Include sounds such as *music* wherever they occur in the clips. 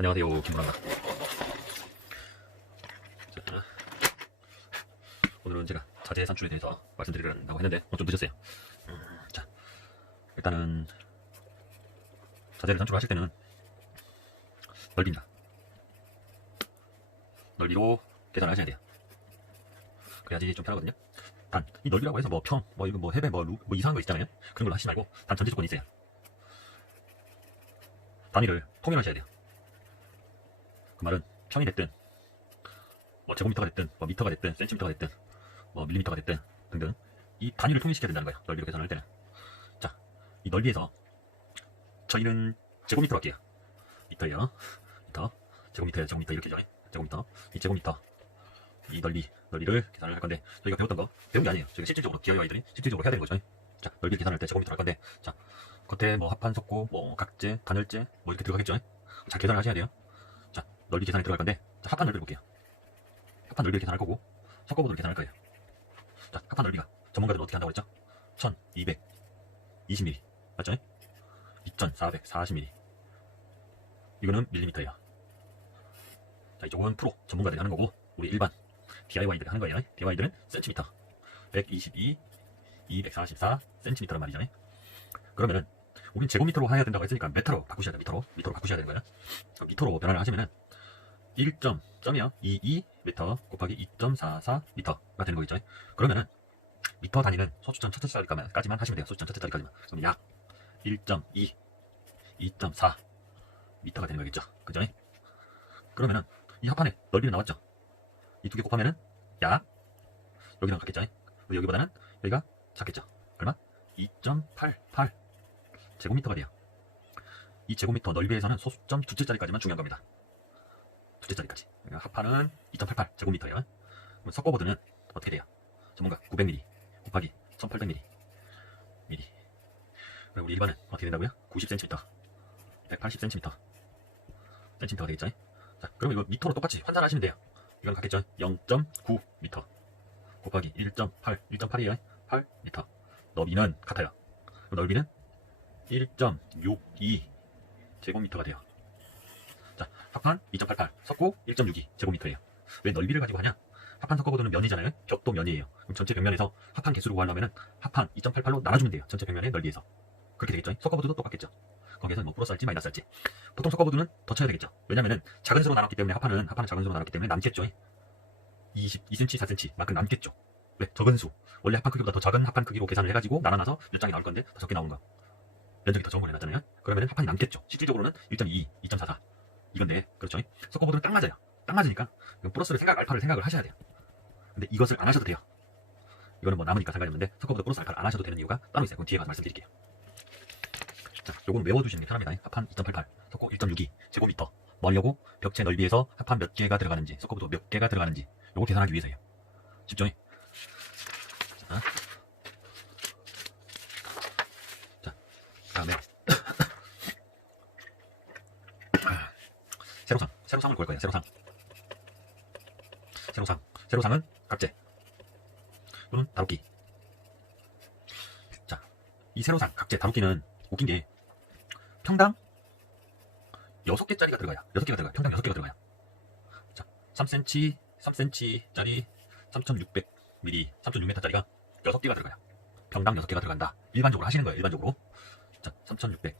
안녕하세요 김문화입니다 자, 오늘은 제가 자재 산출에 대해서 말씀드리려고 했는데 어, 좀 늦었어요. 음, 자 일단은 자재를 산출하실 때는 넓이입니다. 넓이로 계산을 하셔야 돼요. 그래야지 좀 편하거든요. 단 이 넓이라고 해서 뭐 평, 뭐 이거 뭐 해배 뭐, 루, 뭐 이상한 거 있잖아요. 그런 걸로 하시지 말고 단 전제 조건이 있어요. 단위를 통일하셔야 돼요 그 말은 평이 됐든 뭐 제곱미터가 됐든 뭐 미터가 됐든 센티미터가 됐든 뭐 밀리미터가 됐든 등등 이 단위를 통일시켜야 된다는 거예요 넓이로 계산할 때는. 자 이 넓이에서 저희는 제곱미터로 할게요. 미터예요. 미터. 제곱미터예요 제곱미터 이렇게죠 제곱미터. 이 제곱미터. 이 넓이 넓이를 계산을 할 건데 저희가 배웠던 거 배운 게 아니에요. 저희가 실질적으로 기어이 아이들이 실질적으로 해야 되는 거죠. 자 넓이를 계산할 때 제곱미터로 할 건데 자 겉에 뭐 합판 석고 뭐 각재 단열재 뭐 이렇게 들어가겠죠. 자 계산을 하셔야 돼요. 자 넓이 계산에 들어갈 건데 자, 합판 넓이를 볼게요. 합판 넓이를 계산할 거고 석고보드를 계산할 거예요. 자 합판 넓이가 전문가들은 어떻게 한다고 그랬죠? 1220mm 맞죠? 2440mm 이거는 밀리미터예요. 자 이쪽은 프로 전문가들이 하는 거고 우리 일반 DIY들이 하는 거예요. DIY들은 센티미터 122 244 센티미터란 말이잖아요. 그러면은 우린 제곱미터로 해야 된다고 했으니까 메타로 바꾸셔야 돼요 미터로. 미터로 바꾸셔야 되는 거예요. 미터로 변화를 하시면은 1점 점이요. 22 미터 곱하기 2.44 미터가 되는 거겠죠. 그러면은 미터 단위는 소수점 첫째 자리까지만 하시면 돼요. 소수점 첫째 자리까지만. 그럼 약 1.2 2.4 미터가 되는 거겠죠. 그죠? 그러면은 이 합판에 넓이는 나왔죠? 이 두 개 곱하면은 약 여기랑 같겠죠? 근데 여기보다는 여기가 작겠죠? 얼마? 2.88 제곱미터가 돼요. 이 제곱미터 넓이에서는 소수점 두째 자리까지만 중요한 겁니다. 두째 자리까지. 그러니까 합판은 2.88 제곱미터예요. 그럼 석고보드는 어떻게 돼요? 전문가 900mm 곱하기 1800mm. 미리. 그럼 우리 일반은 어떻게 된다고요? 90cm, 180cm, 센티미터가 되겠죠? 자, 그럼 이거 미터로 똑같이 환산하시면 돼요. 이건 같겠죠? 0.9 미터 곱하기 1.8, 1.8이에요. 8 미터. 너비는 같아요. 넓이는 1.62 제곱미터가 돼요. 자, 합판 2.88, 석고 1.62 제곱미터예요. 왜 넓이를 가지고 하냐? 합판 석고보드는 면이잖아요. 벽도 면이에요. 그럼 전체 벽면에서 합판 개수를 구하려면 합판 2.88로 나눠주면 돼요. 전체 벽면의 넓이에서. 그렇게 되겠죠. 석고보드도 똑같겠죠. 거기에서 뭐 플러스 할지 마이너스 할지. 보통 석고보드는 더 쳐야 되겠죠. 왜냐면은 작은 수로 나눴기 때문에 합판은 합판은 작은 수로 나눴기 때문에 남겠죠. 20, 2cm, 4cm 만큼 남겠죠. 왜? 적은 수. 원래 합판 크기보다 더 작은 합판 크기로 계산을 해가지고 나눠놔서 몇 장이 나올 건데 더 적게 나오는 거. 면적이 더 적은 걸 해놨잖아요. 그러면 합판이 남겠죠. 실질적으로는 1.2, 2.44 이건데 그렇죠. 석고보드는 딱 맞아요. 딱 맞으니까 플러스를 생각, 알파를 생각을 하셔야 돼요. 근데 이것을 안 하셔도 돼요. 이거는 뭐 남으니까 상관이 없는데 석고보드 플러스 알파를 안 하셔도 되는 이유가 따로 있어요. 그건 뒤에 가서 말씀드릴게요. 자, 요거는 외워두시는 게 편합니다. 합판 2.88, 석고 1.62 제곱미터. 뭐하려고? 벽체 넓이에서 합판 몇 개가 들어가는지, 석고보드 몇 개가 들어가는지 요거 계산하기 위해서예요. 쉽죠? 자, 자 다음에 세로상, 세로상을 구할 거예요. 세로상. 세로상. 세로상은 각재. 또는 다루기. 자, 이 세로상, 각재, 다루기는 웃긴 게 평당 6개짜리가 들어가요. 6개가 들어가요. 평당 6개가 들어가요. 자, 3cm, 3cm짜리 3600mm, 36m짜리가 6개가 들어가요. 평당 6개가 들어간다. 일반적으로 하시는 거예요. 일반적으로. 자, 3600mm,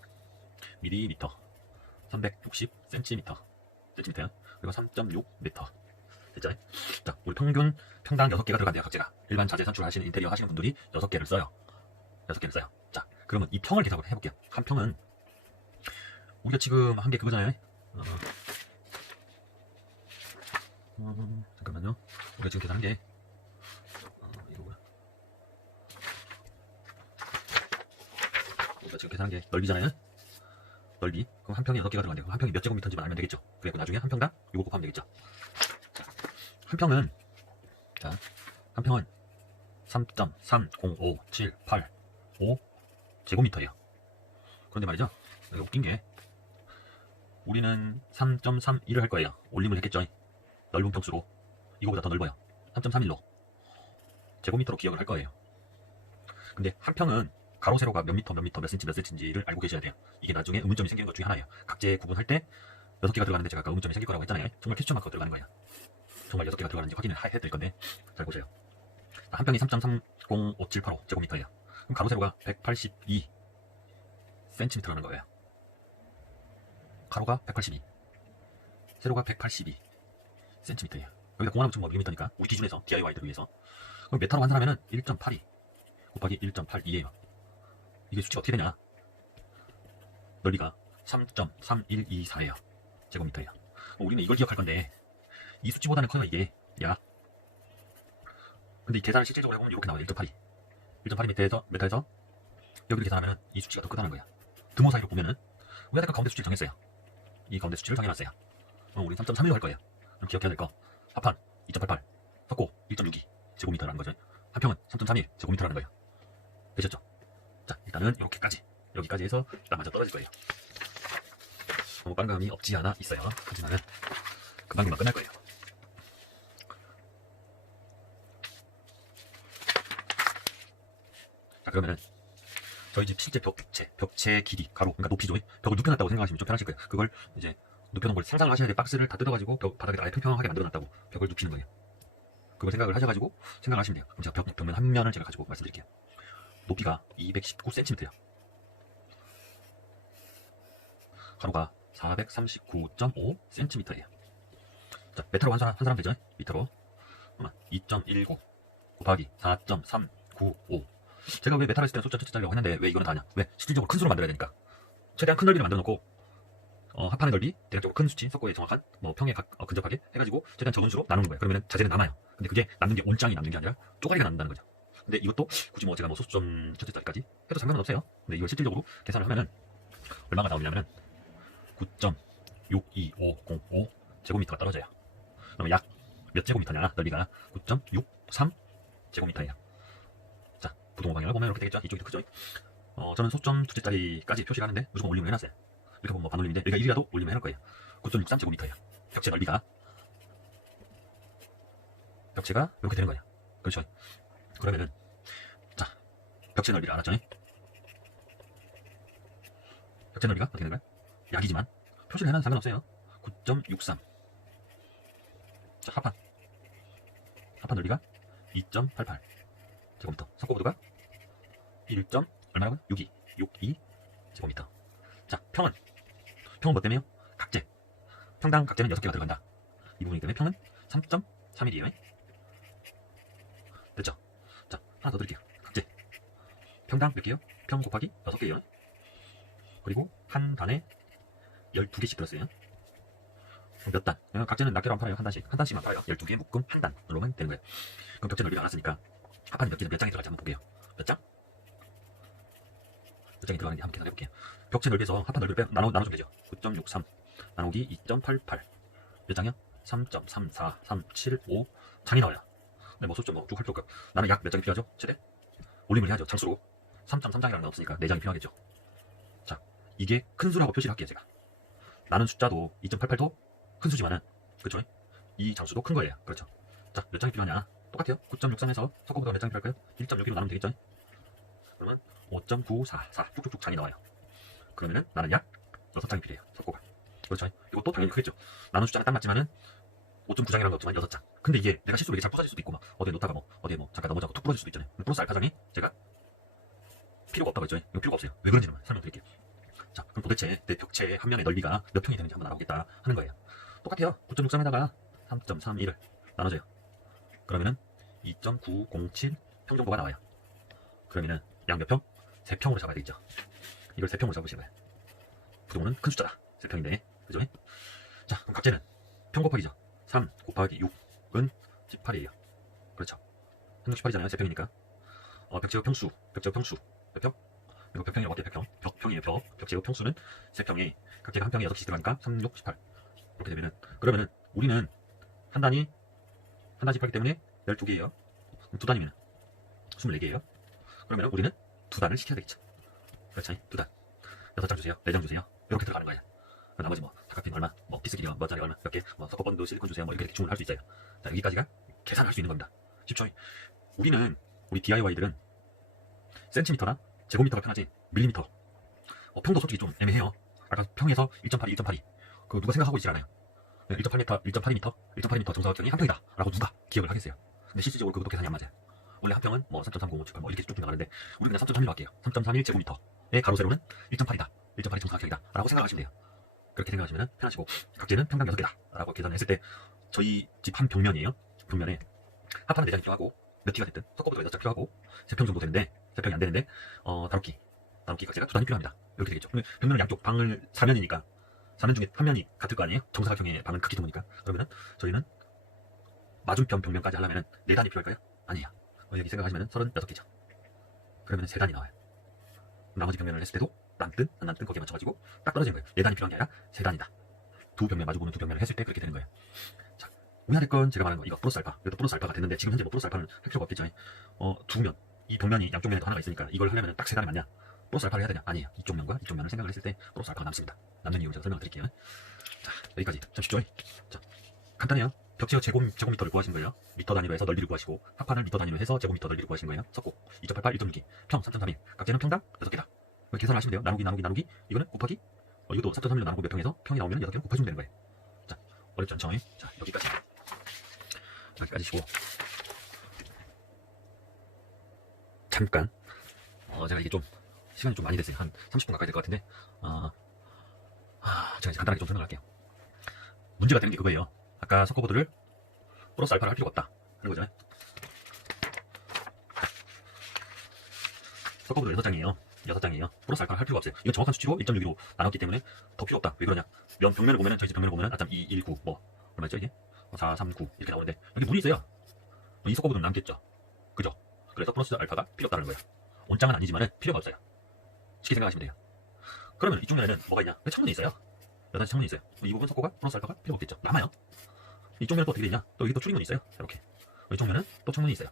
360cm, cm요. 그리고 3.6m. 됐죠? 자, 우리 평균 평당 6개가 들어간대요, 각재가. 일반 자재 산출 하시는 인테리어 하시는 분들이 6개를 써요. 6개를 써요. 자, 그러면 이 평을 계산을 해볼게요. 한 평은 우리가 지금 한 게 그거잖아요. 어, 어, 잠깐만요. 우리가 지금 계산한 게 어, 이거 뭐야? 우리가 지금 계산한 게 넓이잖아요. 넓이. 그럼 한 평이 6개가 들어간대요. 그럼 한 평이 몇 제곱미터인지만 알면 되겠죠. 그래고 나중에 한 평당 요거 곱하면 되겠죠. 자, 한 평은 자, 한 평은 3.30578 제곱미터예요. 그런데 말이죠. 여기 웃긴 게 우리는 3.31을 할 거예요. 올림을 했겠죠. 넓은 평수로 이거보다 더 넓어요. 3.31로 제곱미터로 기억을 할 거예요. 근데 한 평은 가로 세로가 몇 미터 몇 미터 몇 센치 몇 센치인지를 알고 계셔야 돼요. 이게 나중에 의문점이 생기는 것 중에 하나예요. 각재 구분할 때 6개가 들어가는데 제가 아까 의문점이 생길 거라고 했잖아요. 정말 캡처 마크가 들어가는 거예요. 정말 6개가 들어가는지 확인을 하- 해드릴 건데 잘 보세요. 한 평이 3.30578 제곱미터예요. 그럼 가로 세로가 182 cm라는 거예요. 가로가 182, 세로가 182 cm예요. 여기가 공하나 붙이면 뭐 밀리미터니까 우리 기준에서 DIY들 위해서 그럼 메타로 환산하면은 1.82 곱하기 1.82예요. 이게 수치가 어떻게 되냐? 넓이가 3.3124예요. 제곱미터예요. 그럼 우리는 이걸 기억할 건데 이 수치보다는 커요 이게 야. 근데 이 계산을 실질적으로 해보면 이렇게 나와요. 1.82. 1.82 미터에서 메타에서 여기를 계산하면 이 수치가 더 크다는 거야. 등호 사이로 보면은 우리가 그 가운데 수치를 정했어요. 이 가운데 수치를 정해놨어요. 그럼 우리 3.31로 할 거예요. 그럼 기억해야 될 거. 합판 2.88, 섞고 1.62 제곱미터라는 거죠. 한평은 3.31 제곱미터라는 거예요. 되셨죠? 자, 일단은 이렇게까지 여기까지 해서 딱 맞아 떨어질 거예요. 너무 빵감이 없지 않아 있어요. 하지만은 금방 금방 끝날 거예요. 자, 그러면은 저희 집 실제 벽체, 벽체 길이, 가로, 그러니까 높이죠. 벽을 눕혀놨다고 생각하시면 좀 편하실 거예요. 그걸 이제 눕혀놓은 걸 상상을 하셔야 돼요. 박스를 다 뜯어가지고 벽 바닥에 아예 평평하게 만들어놨다고 벽을 눕히는 거예요. 그걸 생각을 하셔가지고 생각을 하시면 돼요. 그럼 제가 벽, 벽면 한 면을 제가 가지고 말씀드릴게요. 높이가 219cm예요. 가로가 439.5cm예요. 자, 메타로 환산, 환산하면 되죠? 미터로. 2.19 곱하기 4.395. 제가 왜 메타로 했을 때는 숫자 첫째 짜려고 했는데 왜 이거는 다냐? 왜? 실질적으로 큰 수로 만들어야 되니까. 최대한 큰 넓이를 만들어 놓고, 어, 합판의 넓이, 대략적으로 큰 수치, 석고에 정확한, 뭐, 평에 각, 어, 근접하게 해가지고, 최대한 적은 수로 나누는 거예요. 그러면 자재는 남아요. 근데 그게 남는 게 온장이 남는 게 아니라 쪼가리가 남는다는 거죠. 근데 이것도 굳이 뭐 제가 뭐 소수점 첫째 짜리까지 해도 상관은 없어요. 근데 이걸 실질적으로 계산을 하면은 얼마가 나오냐면은 9.62505 제곱미터가 떨어져요. 그러면 약 몇 제곱미터냐? 넓이가 9.63 제곱미터예요. 자, 부동호 방향을 보면 이렇게 되겠죠? 이쪽이 더 크죠? 어, 저는 소점 두째 짜리까지 표시를 하는데 무조건 올림을 해놨어요. 이렇게 보면 뭐 반올림인데 여기가 1이라도 올림을 해놓을 거예요. 9.63 제곱미터예요. 벽체 넓이가 벽체가 이렇게 되는 거예요. 그렇죠? 그러면은 자 벽체 넓이를 알았죠? 벽체 넓이가 어떻게 거야? 약이지만 표시를 해놔도 상관없어요. 9.63 자, 합판. 합판 넓이가 2.88 제곱미터. 석고보드가 1. 얼마라고요? 62. 62 제곱미터. 자, 평은. 평은 뭐 때문에요? 각재. 평당 각재는 6개가 들어간다. 이 부분이기 때문에 평은 3.31이에요. 됐죠? 자, 하나 더 드릴게요. 평당 몇 개요? 평 곱하기 6개예요. 그리고 한 단에 12개씩 들었어요. 몇 단? 어, 각재는 낱개로 안 팔아요. 한 단씩. 한 단씩만 팔아요. 12개 묶음 한 단으로만 되는 거예요. 그럼 벽체 넓이가 알았으니까 합판이 몇 개는 몇 장이 들어갈지 한번 볼게요. 몇 장? 몇 장이 들어가는지 한번 계산해 볼게요. 벽체 넓이에서 합판 넓이를 빼, 나눠, 나눠주면 되죠. 9.63 나누기 2.88 몇 장이요? 3.34, 375 장이 나와요. 네, 뭐 수점 뭐쭉할 필요 없고 나는 약 몇 장이 필요하죠? 최대? 올림을 해야죠. 장수로 3.3장이라는 건 없으니까 4장이 필요하겠죠. 자, 이게 큰 수라고 표시를 할게요, 제가. 나는 숫자도 2.88도 큰 수지만은 그렇죠? 이 장수도 큰 거예요. 그렇죠? 자, 몇 장이 필요하냐? 똑같아요. 9.63에서 석고보다 몇 장이 필요할까요? 1.6기로 나누면 되겠죠? 그러면 5.944 쭉쭉쭉 장이 나와요. 그러면은 나는 약 6장이 필요해요. 석고가. 그렇죠? 이것도 당연히 크겠죠. 나눈 숫자는 딱 맞지만은 5.9장이라는 거 없지만 6장. 근데 이게 내가 실수로 이게 잘 부서질 수도 있고 막 어디에 놓다가 뭐 어디에 뭐 잠깐 넘어져고 툭 부러질 수도 있잖아요. 플러스 알파장이 제가 필요가 없다고 했죠. 이거 필요가 없어요. 왜 그런지는 설명드릴게요. 자, 그럼 도대체 내 벽체의 한 면의 넓이가 몇 평이 되는지 한번 알아보겠다 하는 거예요. 똑같아요. 9.63에다가 3.31을 나눠줘요. 그러면은 2.907 평 정도가 나와요. 그러면은 약몇 평? 3평으로 잡아야 되겠죠. 이걸 3평으로 잡으시는 거예요. 부동은 큰 숫자다. 3평인데. 그죠? 자, 그럼 각재는 평 곱하기죠. 3 곱하기 6은 18이에요. 그렇죠. 한국 18이잖아요. 3평이니까. 어, 벽제곱 평수. 벽제곱 평수. 몇 평? 이거 벽평이라고 할게요. 벽평. 벽평이에요. 벽. 벽제곱 평수는 3평이 각재가 한 평에 6개씩 들어가니까 3, 6, 18. 이렇게 되면은 그러면은 우리는 한 단이 한 단씩 팔기 때문에 12개예요. 두 단이면 24개예요. 그러면 우리는 두 단을 시켜야 되겠죠. 그렇죠. 두 단. 여섯 장 주세요. 네 장 주세요. 이렇게 들어가는 거예요. 그 나머지 뭐 사각핀 얼마, 뭐 피스 길이요, 뭐 짜리 얼마, 몇 개, 뭐 석고번도 실리콘 주세요. 뭐 이렇게 주문할 수 있어요. 자 여기까지가 계산할 수 있는 겁니다. 쉽죠? 우리는 우리 DIY들은 센티미터나 제곱미터가 편하지 밀리미터. 어, 평도 솔직히 좀 애매해요. 아까 평에서 1.82, 1.82. 그 누가 생각하고 있지 않아요. 1.8m, 1.8m, 1.8m 정사각형이 한 평이다. 라고 누가 기억을 하겠어요. 근데 실질적으로 그것도 계산이 안 맞아요. 원래 한 평은 뭐 3.30, 뭐 이렇게 쭉쭉 나가는데 우리 그냥 3.31로 할게요. 3.31 제곱미터의 가로 세로는 1.8이다. 1.8이 정사각형이다. 라고 생각하시면 돼요. 그렇게 생각하시면 편하시고 각재는 평당 6개다. 라고 계산을 했을 때 저희 집 한 벽면이에요. 벽면에 합하는 4장이 필요하고 몇 키가 됐든 석고부터 6장 필요하고 3평 정도 되는데 3평이 안 되는데 어 다루기 다루기 각재가 두 단이 필요합니다. 이렇게 되겠죠. 그러면 벽면은 양쪽 방을 4면이니까 4면 중에 한 면이 같을 거 아니에요? 정사각형의 방은 크기 드무니까 그러면은 저희는 맞은편 벽면까지 하려면은 4단이 필요할까요? 아니에요. 어, 여기 생각하시면은 36개죠. 그러면은 3단이 나와요. 나머지 벽면을 했을 때도 안 남든 거기에 맞춰가지고 딱 떨어지는 거예요. 4단이 필요한 게 아니라 3단이다. 두 벽면 마주보는 두 벽면을 했을 때 그렇게 되는 거예요. 자, 우야될 건 제가 말한 거 이거 플러스 알파. 이것도 플러스 알파가 됐는데 지금 현재 뭐 플러스 알파는 할 필요가 없겠죠. 어, 두 면. 이 벽면이 양쪽 면에도 하나가 있으니까 이걸 하려면 딱 3단이 맞냐? 플러스 알파를 해야 되냐? 아니에요. 이쪽 면과 이쪽 면을 생각을 했을 때 플러스 알파가 남습니다. 남는 이유를 제가 설명을 드릴게요. 자, 여기까지. 참 쉽죠? 자, 간단해요. 벽체의 제곱, 제곱미터를 구하신 거예요. 미터 단위로 해서 넓이를 구하시고, 합판을 미터 단위로 해서 제곱미터 넓이를 구하신 거예요. 섞고, 2.88, 1.6기, 평 3.31, 각재는 평당 6개다. 계산을 하시면 돼요. 나누기, 나누기, 나누기. 이거는 곱하기, 어, 이것도 4.31로 나누고 몇 평에서 평이 나오면 6개로 곱해주면 되는 거예요. 자, 어렵지 않죠? 자, 여기까지. 여기까지 시고. 잠깐. 어, 제가 이게 좀, 시간이 좀 많이 됐어요. 한 30분 가까이 될 것 같은데, 아, 아, 제가 이제 간단하게 좀 설명할게요. 문제가 되는 게 그거예요. 아까 석고보드를 플러스 알파를 할 필요가 없다. 하는 거잖아요. 석고보드 6장이에요. 6장이에요. 플러스 알파를 할 필요가 없어요. 이건 정확한 수치로 1.6로 나눴기 때문에 더 필요 없다. 왜 그러냐? 면 벽면을 보면은 저희 집 벽면을 보면은 아점 2, 1, 9, 뭐 얼마죠 이게? 4, 3, 9 이렇게 나오는데 여기 물이 있어요. 이 석고보드는 남겠죠. 그래서 플러스 알파가 필요 없다는 거예요. 온장은 아니지만은 필요가 없어요. 쉽게 생각하시면 돼요. 그러면 이쪽 면에는 뭐가 있냐? 창문이 있어요. 8시 창문이 있어요. 이 부분 석고가 플러스 알파가 필요 없겠죠. 남아요. 이쪽 면은 또 어떻게 되냐? 또 여기 또 출입문이 있어요. 이렇게. 이쪽 면은 또 창문이 있어요.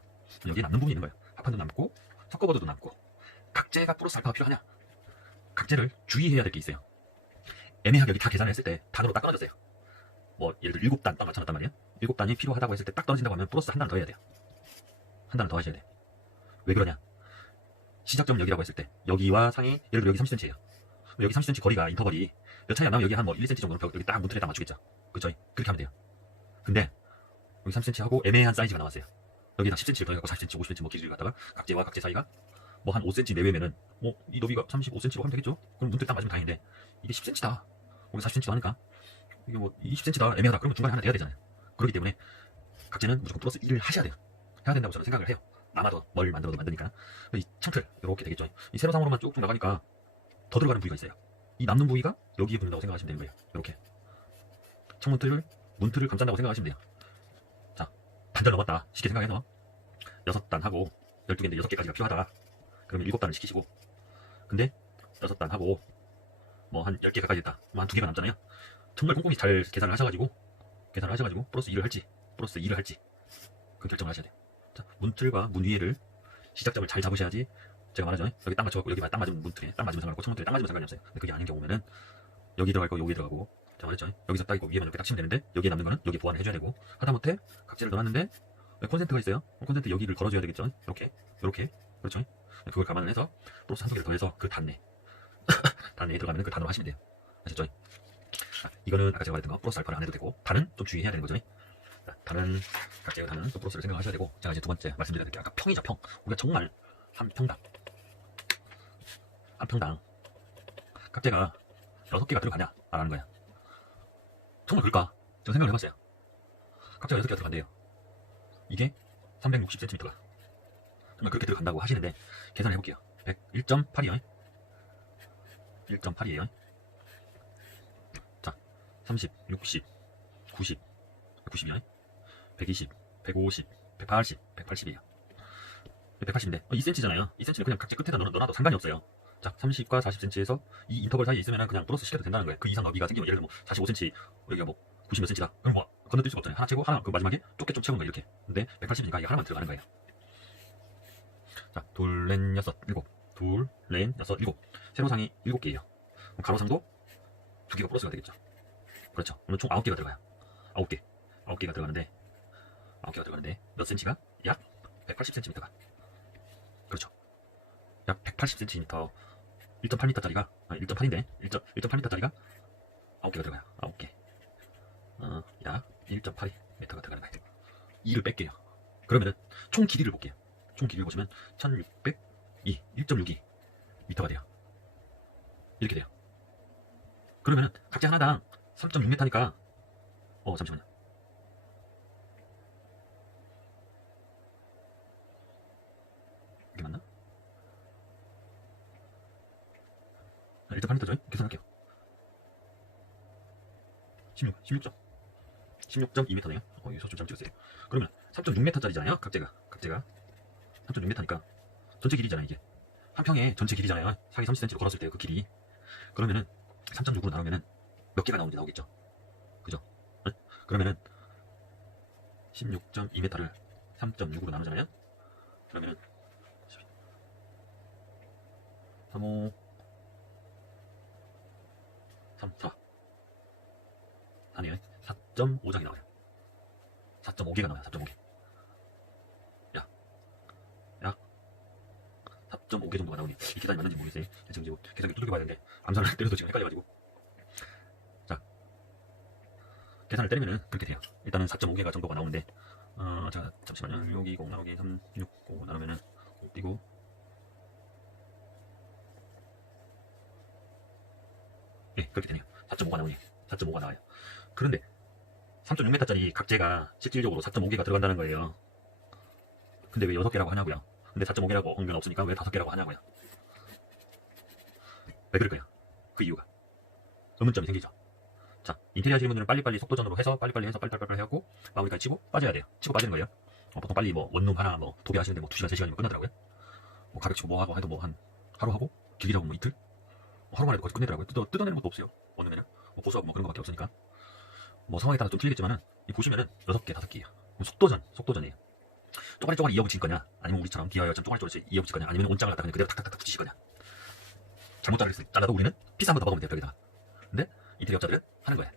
여기 남는 부분이 있는 거예요. 합판도 남고, 석고보드도 남고. 각재가 플러스 알파가 필요하냐? 각재를 주의해야 될 게 있어요. 애매하게 여기 다 계산을 했을 때 단으로 딱 끊어졌어요. 뭐 예를 들어 7단 딱 맞춰놨단 말이에요. 7단이 필요하다고 했을 때 딱 떨어진다고 하면 플러스 한 단을 더 해야 돼요. 한 단을 더 하셔야 돼. 왜 그러냐? 시작점 여기라고 했을 때 여기와 상이 예를 들어 여기 30cm예요. 여기 30cm 거리가 인터벌이 몇 차이 안 나면 여기 한 뭐 1, 2cm 정도는 벽 여기 딱 문틀에 딱 맞추겠죠. 그죠? 그렇게 하면 돼요. 근데 여기 3cm 하고 애매한 사이즈가 나왔어요. 여기다 10cm를 더해갖고 40cm, 50cm 뭐 길이를 갖다가 각재와 각재 사이가 뭐 한 5cm 내외면은 뭐 이 너비가 35cm로 하면 되겠죠? 그럼 문틀 딱 맞으면 다행인데 이게 10cm다. 여기 40cm도 하니까 이게 뭐 20cm다 애매하다. 그러면 중간에 하나 돼야 되잖아요. 그렇기 때문에 각재는 무조건 플러스 1을 하셔야 돼요. 해야 된다고 저는 생각을 해요. 남아도 뭘 만들어도 만드니까 이 창틀 이렇게 되겠죠. 이 세로상으로만 쭉쭉 나가니까 더 들어가는 부위가 있어요. 이 남는 부위가 여기에 붙는다고 생각하시면 되는 거예요. 이렇게 창문틀을 문틀을 감싼다고 생각하시면 돼요. 자 반절 넘었다. 쉽게 생각해서 여섯 단 하고 12개인데 6개까지가 필요하다. 그러면 7단을 시키시고 근데 여섯 단 하고 뭐 한 10개 가까이 됐다. 뭐 한 두 개가 남잖아요. 정말 꼼꼼히 잘 계산을 하셔가지고 계산을 하셔가지고 플러스 1을 할지 플러스 2를 할지 그 결정을 하셔야 돼요. 자, 문틀과 문 위에를 시작점을 잘 잡으셔야지 제가 말하죠. 여기 딱 맞춰갖고 여기 딱 맞으면 문틀에 딱 맞으면 상관없고 창문틀에 딱 맞으면 상관이 없어요. 근데 그게 아닌 경우면은 여기 들어갈 거 여기 들어가고 제가 말했죠. 여기서 딱 이거 위에만 이렇게 딱 치면 되는데 여기에 남는 거는 여기 보완을 해줘야 되고 하다못해 각재를 넣어놨는데 왜 콘센트가 있어요. 어, 콘센트 여기를 걸어줘야 되겠죠. 이렇게 이렇게 그렇죠. 그걸 감안을 해서 플러스 한 개를 더해서 그 단내 *laughs* 단내에 들어가면 그 단으로 하시면 돼요. 아셨죠? 아, 이거는 아까 제가 말했던 거 플러스 알파를 안 해도 되고 단은 좀 주의해야 되는 거죠. 각재의 단은 또 플러스를 생각하셔야 되고 제가 이제 두 번째 말씀드린 게 아까 평이죠 평. 우리가 정말 한 평당 한 평당 각재가 여섯 개가 들어가냐 말하는 거야. 정말 그럴까? 제가 생각을 해봤어요. 각재가 여섯 개가 들어간대요. 이게 360cm가 정말 그렇게 들어간다고 하시는데 계산해 볼게요. 101.8이요. 1.8이에요. 자, 30, 60, 90, 90이요. 120, 150, 180, 180이에요. 180인데, 어, 2cm잖아요. 2cm는 그냥 각재 끝에다 넣어, 넣어도 상관이 없어요. 자, 30과 40cm에서 이 인터벌 사이에 있으면 그냥 플러스 시켜도 된다는 거예요. 그 이상 너비가 생기면 예를 들어 뭐 45cm, 여기가 뭐 90몇 cm다. 그럼 뭐 건너뛸 수가 없잖아요. 하나 채고 하나 그 마지막에 좁게 좀 채운 거예요. 이렇게. 근데 180이니까 이게 하나만 들어가는 거예요. 자, 둘, 넷, 여섯, 일곱. 둘, 넷, 여섯, 일곱. 세로상이 일곱 개예요. 그럼 가로상도 두 개가 플러스가 되겠죠. 그렇죠. 그러면 총 아홉 개가 들어가요. 아홉 개. 아홉 개가 들어가는데 개가 들어가는데 몇 cm가? 약 180cm가. 그렇죠. 약 180cm 1.8m짜리가 아, 1.8인데 1.8m짜리가 9개가 들어가요. 9개. 어, 약 1.82m가 들어가는 거예요. 2를 뺄게요. 그러면은 총 길이를 볼게요. 총 길이를 보시면 1602, 1.62 미터가 돼요. 이렇게 돼요. 그러면은 각자 하나당 3.6m니까 어 잠시만요. 아, 일단 8m 저희 계산할게요. 16, 16점. 16.2m네요. 어 여기서 좀잘 찍었어요. 그러면 3.6m짜리잖아요 각재가. 각재가. 3.6m니까 전체 길이잖아요 이게. 한 평에 전체 길이잖아요. 사기 30cm로 걸었을 때 그 길이. 그러면은 3.6으로 나누면은 몇 개가 나오는지 나오겠죠? 그죠? 응? 그러면은 16.2m를 3.6으로 나누잖아요 그러면은 35 3, 4 아니에요. 4.5장이 나와요. 4.5개가 나와요. 4.5개. 약. 약. 4.5개 정도가 나오니 이 계산이 맞는지 모르겠어요. 지금 지금 계산기 두들겨 봐야 되는데 암산을 *laughs* 때려도 지금 헷갈려가지고. 자. 계산을 때리면은 그렇게 돼요. 일단은 4.5개가 정도가 나오는데 어, 자, 잠시만요. 여기 20 나오기 3, 6, 5 나누면은 5 띄고 예, 그렇게 되네요. 4.5가 나오네요. 4.5가 나와요. 그런데 3.6m짜리 각재가 실질적으로 4.5개가 들어간다는 거예요. 근데 왜 6개라고 하냐고요? 근데 4.5개라고 한건 없으니까 왜 5개라고 하냐고요? 왜 그럴까요? 그 이유가 의문점이 생기죠. 자, 인테리어 하시는 분들은 빨리빨리 속도전으로 해서 빨리빨리 해서 빨리빨리 하고 마무리까지 치고 빠져야 돼요. 치고 빠지는 거예요. 어, 보통 빨리 뭐 원룸 하나 뭐 도배하시는데 뭐 2시간, 3시간이면 끝나더라고요. 뭐 가격 치고 뭐 하고 해도 뭐 한 하루 하고 길이라고 뭐 이틀? 뭐 하루만 해도 끝내더라고요. 뜯어, 뜯어내는 것도 없어요. 원룸에는. 뭐 보수하고 뭐 그런 거밖에 없으니까. 뭐 상황에 따라 좀 틀리겠지만은 이 보시면은 6개, 5개예요. 그럼 속도전, 속도전이에요. 쪼가리 쪼가리 이어붙일 거냐? 아니면 우리처럼 DIY처럼 쪼가리 쪼가리 이어붙일 거냐? 아니면 온장을 갖다 그냥 그대로 탁탁탁 붙이실 거냐? 잘못 잘라도 우리는 피스 한번 더 박으면 돼요, 벽에다가. 근데 인테리어 업자들은 하는 거예요.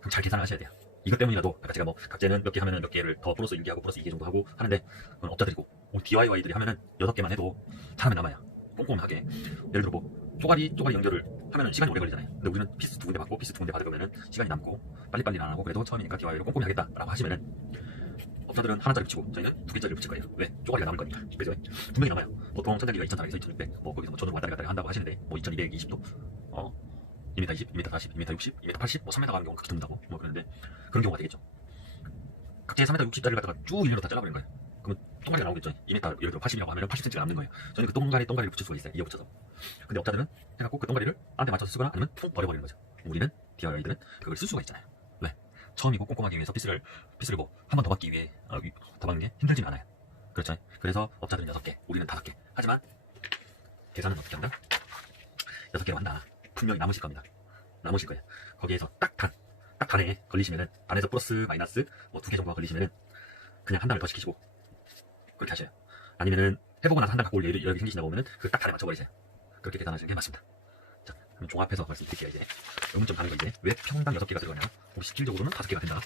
그럼 잘 계산을 하셔야 돼요. 이것 때문이라도 아까 제가 뭐 각재는 몇 개 하면은 몇 개를 더 플러스 1개하고 플러스 2개 정도 하고 하는데 그건 업자들이고 DIY들이 하면은 6개만 해도 사람이 남아요. 꼼꼼하게. 예를 들어 뭐 쪼가리 쪼가리 연결을 하면은 시간이 오래 걸리잖아요. 근데 우리는 피스 두 군데 받고 피스 두 군데 받으면은 시간이 남고 빨리빨리 안 하고 그래도 처음이니까 DIY를 꼼꼼히 하겠다라고 하시면은 업자들은 하나짜리 붙이고 저희는 두 개짜리를 붙일 거예요. 왜? 쪼가리가 남을 거니까. 그죠? 분명히 남아요. 보통 천장기가 2,400에서 2,600, 뭐 거기서 뭐 전원 왔다 갔다 한다고 하시는데 뭐 2,220도, 어 2m 20, 2m 40, 2m 60, 2m 80, 뭐 3m 가는 경우가 극히 드문다고 뭐 그러는데 그런 경우가 되겠죠. 각자의 3m 60짜리를 갖다가 쭉 일렬로 다 잘라버리는 거예요. 그러면 똥가리가 나오겠죠. 2m 예를 들어 80이라고 하면 80cm가 남는 거예요. 저는 그 똥가리 똥가리를 붙일 수가 있어요. 이어 붙여서. 근데 업자들은 해갖고 그 똥가리를 딴 데 맞춰서 쓰거나 아니면 푹 버려버리는 거죠. 우리는 DIY들은 그걸 쓸 수가 있잖아요. 왜? 처음이고 꼼꼼하기 위해서 피스를 피스를 뭐 한 번 더 받기 위해 어, 위- 더 받는 게 힘들진 않아요. 그렇죠? 그래서 업자들은 6개, 우리는 5개. 하지만 계산은 어떻게 한다? 6개로 한다. 분명히 남으실 겁니다. 남으실 거예요. 거기에서 딱 단, 딱 단에 걸리시면은 단에서 플러스 마이너스 뭐 두 개 정도가 걸리시면은 그냥 한 단을 더 시키시고 그렇게 하셔요. 아니면은 해보고 나서 한단 갖고 올 여력이 생기시다 보면은 그딱 단에 맞춰버리세요. 그렇게 계산하시는 게 맞습니다. 자, 그럼 종합해서 말씀드릴게요 이제. 의문점 가는 거 이제 왜 평당 6개가 들어가냐? 우리 실질적으로는 5개가 된다.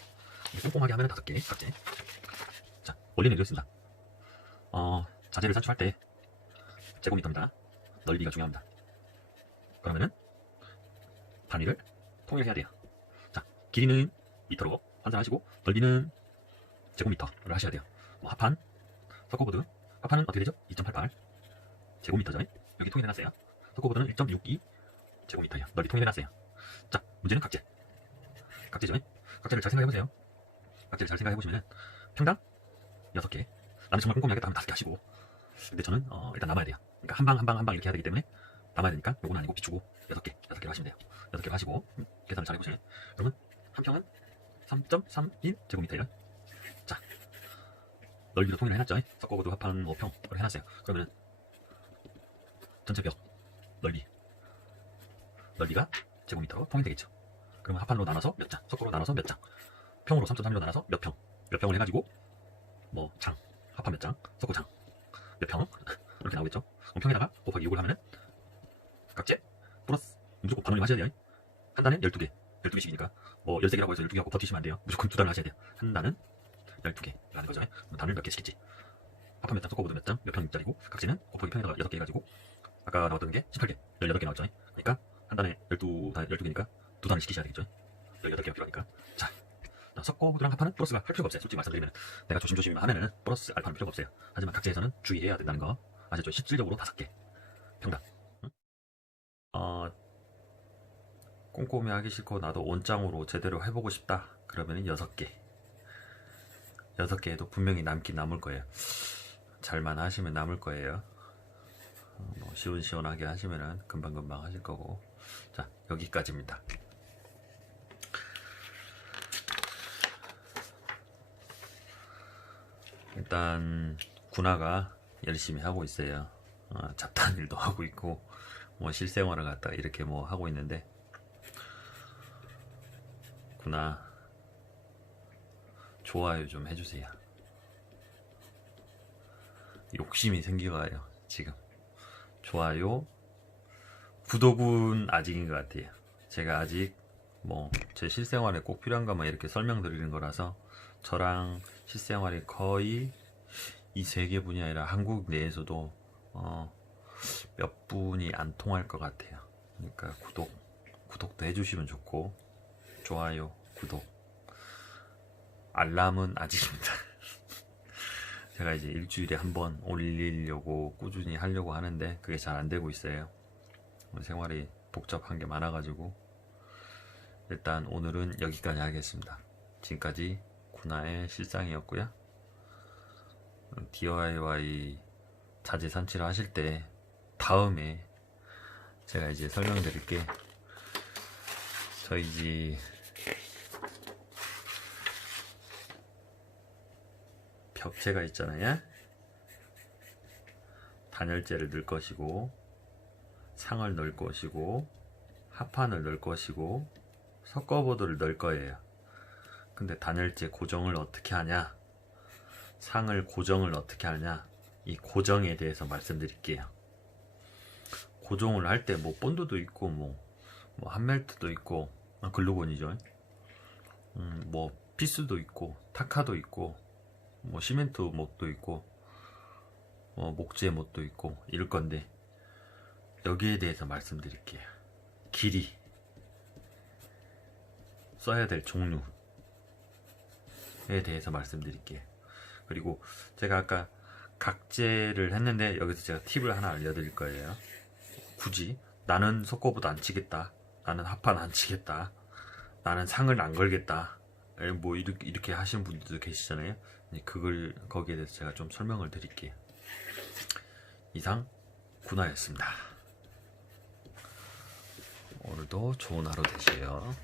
꼼꼼하게 하면 5개, 각재. 자, 원리는 이렇습니다. 어, 자재를 산출할 때 제곱미터입니다. 넓이가 중요합니다. 그러면은 단위를 통일해야 돼요. 자, 길이는 미터로 환산하시고 넓이는 제곱미터를 하셔야 돼요. 뭐 합판, 서커보드, 합판은 어떻게 되죠? 2.88 제곱미터죠. 여기 통일해놨어요. 서커보드는 1.62 제곱미터예요. 넓이 통일해놨어요. 자, 문제는 각재. 각재죠. 각재를 잘 생각해보세요. 각재를 잘 생각해보시면은 평당 6개. 나는 정말 꼼꼼히 하겠다 하면 5개 하시고. 근데 저는 어, 일단 남아야 돼요. 그러니까 한 방 한 방 한 방 이렇게 해야 되기 때문에 남아야 되니까 요건 아니고 비추고 6개, 6개로 하시면 돼요. 6개로 하시고 음, 계산을 잘 해보시면 그러면 한 평은 3.31 제곱미터예요. 자, 넓이도 통일을 해놨죠. 석고보드 합판 5평을 해놨어요. 그러면 전체 벽 넓이 넓이가 제곱미터로 통일되겠죠. 그러면 합판으로 나눠서 몇 장, 석고로 나눠서 몇 장, 평으로 3.3로 나눠서 몇 평, 몇 평을 해가지고 뭐 장, 합판 몇 장, 석고 장, 몇 평, *laughs* 이렇게 나오겠죠. 그럼 평에다가 곱하기 6을 하면은 각재 플러스 무조건 반올림 하셔야 돼요. 한 단에 12개, 12개씩이니까 뭐 13개라고 해서 12개 하고 버티시면 안 돼요. 무조건 두 단을 하셔야 돼요. 한 단은 12개라는 거죠. 그럼 단을 몇 개씩 있지? 합판 몇 장, 석고보드 몇 장, 몇 평짜리고 각재는 곱하기 평에다가 6개 해가지고 아까 나왔던 게 18개, 18개 나왔죠. 그러니까 한 단에 12, 단 12개니까 두두 단을 시키셔야 되겠죠. 18개가 필요하니까. 자, 자, 석고보드랑 합판은 플러스가 할 필요가 없어요. 솔직히 말씀드리면 내가 조심조심히만 하면은 플러스 알파는 필요가 없어요. 하지만 각제에서는 주의해야 된다는 거 아시죠? 실질적으로 다섯 개 평당. 응? 어, 꼼꼼히 하기 싫고 나도 온장으로 제대로 해보고 싶다. 그러면은 여섯 개. 여섯 개에도 분명히 남긴 남을 거예요. 잘만 하시면 남을 거예요. 어, 뭐 시원시원하게 하시면은 금방금방 하실 거고. 자, 여기까지입니다. 일단 군화가 열심히 하고 있어요. 어, 잡다한 *laughs* 일도 하고 있고 뭐 실생활을 갖다 이렇게 뭐 하고 있는데 군화 좋아요 좀 해주세요. 욕심이 생겨가요 지금 좋아요 구독은 아직인 것 같아요. 제가 아직 뭐 제 실생활에 꼭 필요한 것만 이렇게 설명드리는 거라서 저랑 실생활이 거의 이 세 개 분이 아니라 한국 내에서도 어, 몇 분이 안 통할 것 같아요. 그러니까 구독 구독도 해주시면 좋고 좋아요 구독 알람은 아직입니다. *laughs* 제가 이제 일주일에 한 번 올리려고 꾸준히 하려고 하는데 그게 잘 안 되고 있어요. 생활이 복잡한 게 많아가지고 일단 오늘은 여기까지 하겠습니다. 지금까지 군화의 실상이었고요. DIY 자재 산치를 하실 때 다음에 제가 이제 설명드릴게 저희 집 벽체가 있잖아요. 단열재를 넣을 것이고 상을 넣을 것이고 합판을 넣을 것이고 석거보드를 넣을 거예요. 근데 단열재 고정을 어떻게 하냐? 상을 고정을 어떻게 하냐? 이 고정에 대해서 말씀드릴게요. 고정을 할 때 뭐 본드도 있고 뭐, 뭐 한멜트도 있고 아, 글루건이죠. 음, 뭐 피스도 있고 타카도 있고 뭐 시멘트 못도 있고 뭐 목재 못도 있고 이럴 건데 여기에 대해서 말씀드릴게요. 길이 써야 될 종류에 대해서 말씀드릴게요. 그리고 제가 아까 각재를 했는데 여기서 제가 팁을 하나 알려드릴 거예요. 굳이 나는 속고보다 안 치겠다. 나는 합판 안 치겠다. 나는 상을 안 걸겠다. 에, 뭐 이렇게, 이렇게 하시는 분들도 계시잖아요. 네, 그걸 거기에 대해서 제가 좀 설명을 드릴게요. 이상 군화였습니다. 오늘도 좋은 하루 되세요.